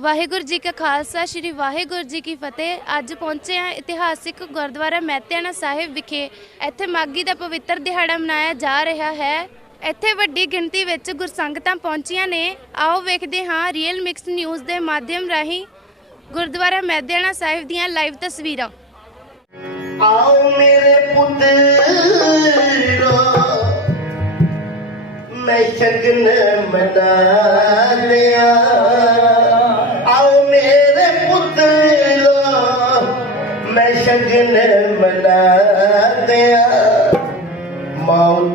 ਵਾਹਿਗੁਰੂ ਜੀ ਕਾ ਖਾਲਸਾ, ਸ੍ਰੀ ਵਾਹਿਗੁਰੂ ਜੀ ਕੀ ਫਤਿਹ। ਅੱਜ ਪਹੁੰਚੇ ਹਾਂ ਇਤਿਹਾਸਿਕ ਗੁਰਦੁਆਰਾ ਮਹਿਤਿਆਣਾ ਸਾਹਿਬ ਵਿਖੇ। ਇੱਥੇ ਮਾਗੀ ਦਾ ਪਵਿੱਤਰ ਦਿਹਾੜਾ ਮਨਾਇਆ ਜਾ ਰਿਹਾ ਹੈ। ਇੱਥੇ ਵੱਡੀ ਗਿਣਤੀ ਵਿੱਚ ਗੁਰਸੰਗਤਾਂ ਪਹੁੰਚੀਆਂ ਨੇ। ਆਓ ਵੇਖਦੇ ਹਾਂ ਰੀਅਲ ਮਿਕਸ ਨਿਊਜ਼ ਦੇ ਮਾਧਿਅਮ ਰਾਹੀਂ ਗੁਰਦੁਆਰਾ ਮਹਿਤਿਆਣਾ ਸਾਹਿਬ ਦੀਆਂ ਲਾਈਵ ਤਸਵੀਰਾਂ। ਆਓ ਮੇਰੇ ਪੁੱਤਰੋ, ਮੈਂ ਸ਼ਗਨ ਮਨਾ ਲਿਆ।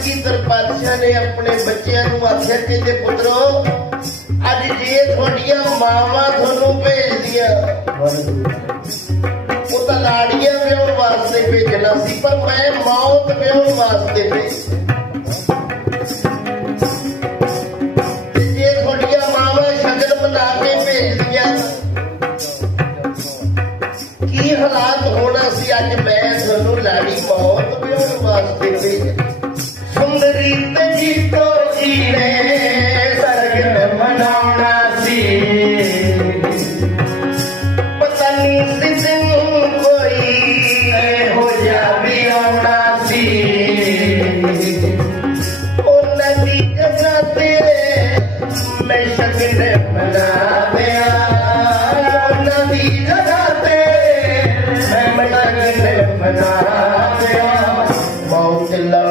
ਕਲਗੀਧਰ ਪਾਤਸ਼ਾਹ ਨੇ ਆਪਣੇ ਬੱਚਿਆਂ ਨੂੰ ਆਖਿਆ ਕਿ ਜੇ ਪੁੱਤਰੋ, ਅੱਜ ਜੇ ਤੁਹਾਡੀਆਂ ਮਾਵਾਂ ਤੁਹਾਨੂੰ ਭੇਜਦੀਆਂ, ਉਹ ਤਾਂ ਲਾੜੀਆਂ ਵਿਆਹਣ ਵਾਸਤੇ ਭੇਜਣਾ ਸੀ, ਪਰ ਮੈਂ ਮੌਤ ਵਿਆਹਣ ਵਾਸਤੇ ਭੇਜੀ ਜੇ ਤੁਹਾਡੀਆਂ ਮਾਵਾਂ ਸ਼ਗਨ ਬਣਾ ਕੇ ਭੇਜਦੀਆਂ, ਕੀ ਹਾਲਾਤ ਹੋਣਾ ਸੀ? ਅੱਜ ਮੈਂ ਤੁਹਾਨੂੰ ਲਾੜੀ ਮੌਤ ਵਿਆਹਣ ਵਾਸਤੇ ਭੇਜਿਆ ਮੌਤ ਲੋੜੀ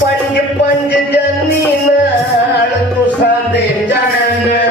ਪੰਜ ਪੰਜ ਜਨੀ ਨਾਲ ਤੁਸਾਂ ਦੇ ਜਣਨਗੇ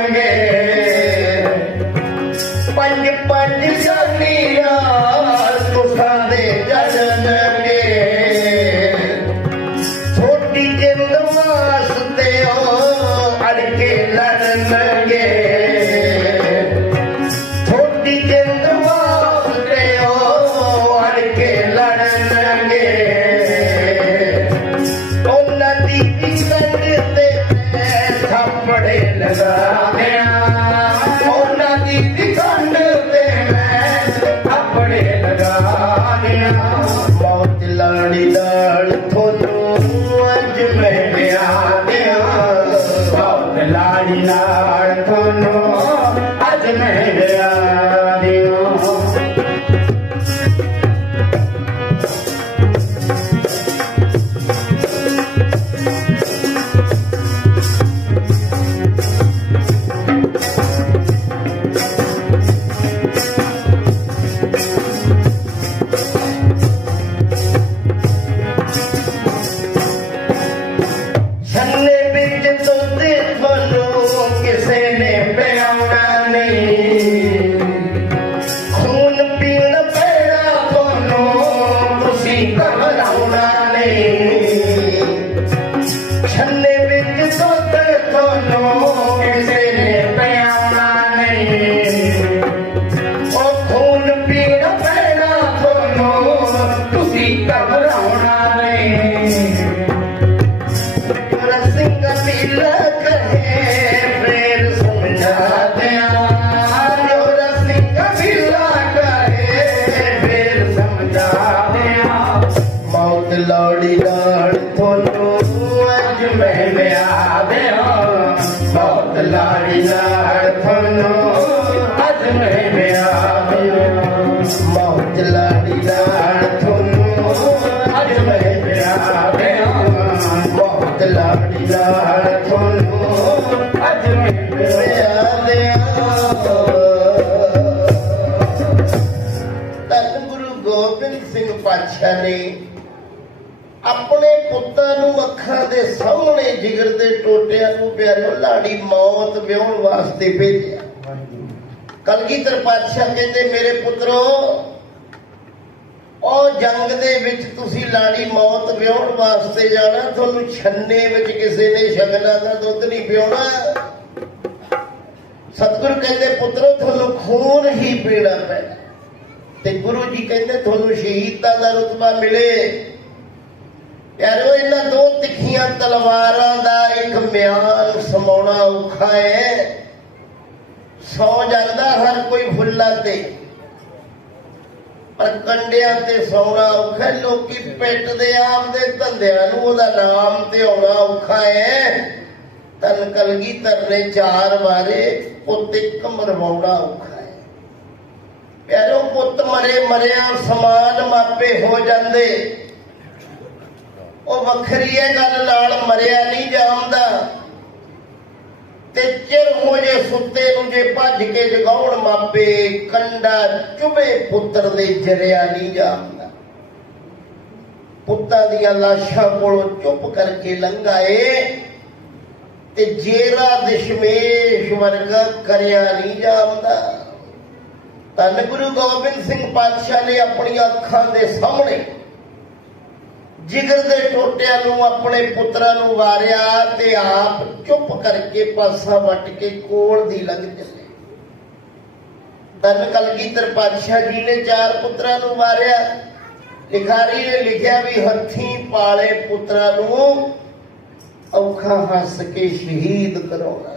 पड़े लगा देना ਮੌਤ ਲੋੜੀ ਲਾੜ ਤੁਹਾਨੂੰ ਅੱਜ ਮੈਂ ਵਿਆਹ ਦਿਆਂ। ਮੌਤ ਲਾੜੀ ਲਾੜ ਤੁਹਾਨੂੰ ਅੱਜ ਮੈਂ ਵਿਆਹ ਦਿਆਂ। ਮੌਤ ਲਾੜੀ ਲਾੜ ਤੁਹਾਨੂੰ ਅੱਜ ਮੈਂ ਵਿਆਹ ਦਿਆਂ। ਬਹੁਤ ਲਾੜੀ ਲਾੜ ਤੁਹਾਨੂੰ ਅੱਜ ਮੈਂ ਵਿਆਹ ਦਿਆਂ। ਧੰਨ ਗੁਰੂ ਗੋਬਿੰਦ ਸਿੰਘ ਪਾਤਸ਼ਾਹ ਨੇ ਆਪਣੇ ਪੁੱਤਾਂ ਨੂੰ ਅੱਖਾਂ ਦੇ ਸਾਹਮਣੇ ਜਿਗਰ ਦੇ ਟੋਟਿਆਂ ਨੂੰ ਪਿਆਰੋ ਲਾੜੀ ਮੌਤ ਵਿਆਹਣ ਵਾਸਤੇ ਭੇਜਿਆ। ਕਲਗੀਧਰ ਪਾਤਸ਼ਾਹ ਕਹਿੰਦੇ, ਮੇਰੇ ਪੁੱਤਰੋ, ਉਹ ਜੰਗ ਦੇ ਵਿੱਚ ਤੁਸੀਂ ਲਾੜੀ ਮੌਤ ਵਿਆਹਣ ਵਾਸਤੇ ਜਾਣਾ, ਤੁਹਾਨੂੰ ਛੰਨੇ ਵਿੱਚ ਕਿਸੇ ਨੇ ਸ਼ਗਨਾਂ ਦਾ ਦੁੱਧ ਨਹੀਂ ਪਿਉਣਾ ਸਤਿਗੁਰ ਕਹਿੰਦੇ, ਪੁੱਤਰੋ, ਤੁਹਾਨੂੰ ਖੂਨ ਹੀ ਪੀਣਾ ਪੈਣਾ। ਤੇ ਗੁਰੂ ਜੀ ਕਹਿੰਦੇ, ਤੁਹਾਨੂੰ ਸ਼ਹੀਦਾਂ ਦਾ ਰਤਬਾ ਮਿਲੇ। ਯਾਰੋ ਇਹਨਾਂ ਦੋ ਤਿੱਖੀਆਂ ਤਲਵਾਰਾਂ ਦਾ ਇੱਕ ਮਿਆਨ ਸਮਾਉਣਾ ਔਖਾ ਹੈ। ਸੌ ਜਾਂਦਾ ਹਰ ਕੋਈ ਫੁੱਲਾਂ ਤੇ, ਪਰ ਕੰਡਿਆਂ ਤੇ ਸੌਣਾ ਔਖਾ ਲੋਕੀ ਪਿੱਟਦੇ ਆਪਦੇ ਧੰਦਿਆਂ ਨੂੰ ਉਹਦਾ ਨਾਮ ਤੇ ਆਉਣਾ ਔਖਾ ਹੈ। ਤਨ ਕਲਗੀ ਤਰਨੇ ਚਾਰ ਵਾਰੇ, ਪੁੱਤ ਇੱਕ ਮਰਵਾਉਣਾ ਔਖਾ ਹੈ। ਪਿਆਰੋ, ਪੁੱਤ ਮਰੇ ਮਰਿਆ ਸਮਾਨ ਮਾਪੇ ਹੋ ਜਾਂਦੇ। ਉਹ ਵੱਖਰੀ ਹੈ ਗੱਲ ਨਾਲ ਮਰਿਆ ਨਹੀਂ ਜਾਮਦਾ ਤੇ ਚਿਰ ਹੋ ਜੇ ਸੁੱਤੇ ਨੂੰ ਜੇ ਭੱਜ ਕੇ ਜਗਾਉਣ ਮਾਪੇ, ਕੰਡਾ ਚੁਬੇ ਪੁੱਤਰ ਦੇ ਜਰਿਆ ਨਹੀਂ ਜਾਮਦਾ ਪੁੱਤਾਂ ਦੀਆਂ ਲਾਸ਼ਾਂ ਕੋਲੋਂ ਚੁੱਪ ਕਰਕੇ ਲੰਘਾਏ ਤੇ ਜੇਰਾ ਦਸ਼ਮੇਸ਼ ਵਰਗਾ ਕਰਿਆ ਨਹੀਂ ਜਾਮਦਾ ਧੰਨ ਗੁਰੂ ਗੋਬਿੰਦ ਸਿੰਘ ਪਾਤਸ਼ਾਹ ਨੇ ਆਪਣੀਆਂ ਅੱਖਾਂ ਦੇ ਸਾਹਮਣੇ ਜਿਗਰ ਦੇ ਟੋਟਿਆਂ ਨੂੰ, ਆਪਣੇ ਪੁੱਤਰਾਂ ਨੂੰ ਵਾਰਿਆ ਤੇ ਆਪ ਚੁੱਪ ਕਰਕੇ ਪਾਸਾ ਵੱਟ ਕੇ ਕੋਲ ਦੀ ਲੰਘ ਚੱਲੇ। ਧੰਨ ਕਲਗੀਧਰ ਪਾਤਸ਼ਾਹ ਜੀ ਨੇ ਚਾਰ ਪੁੱਤਰਾਂ ਨੂੰ ਵਾਰਿਆ। ਲਿਖਾਰੀ ਨੇ ਲਿਖਿਆ ਵੀ ਹੱਥੀਂ ਪਾਲੇ ਪੁੱਤਰਾਂ ਨੂੰ ਔਖਾ ਹੱਸ ਕੇ ਸ਼ਹੀਦ ਕਰਾਉਣਾ।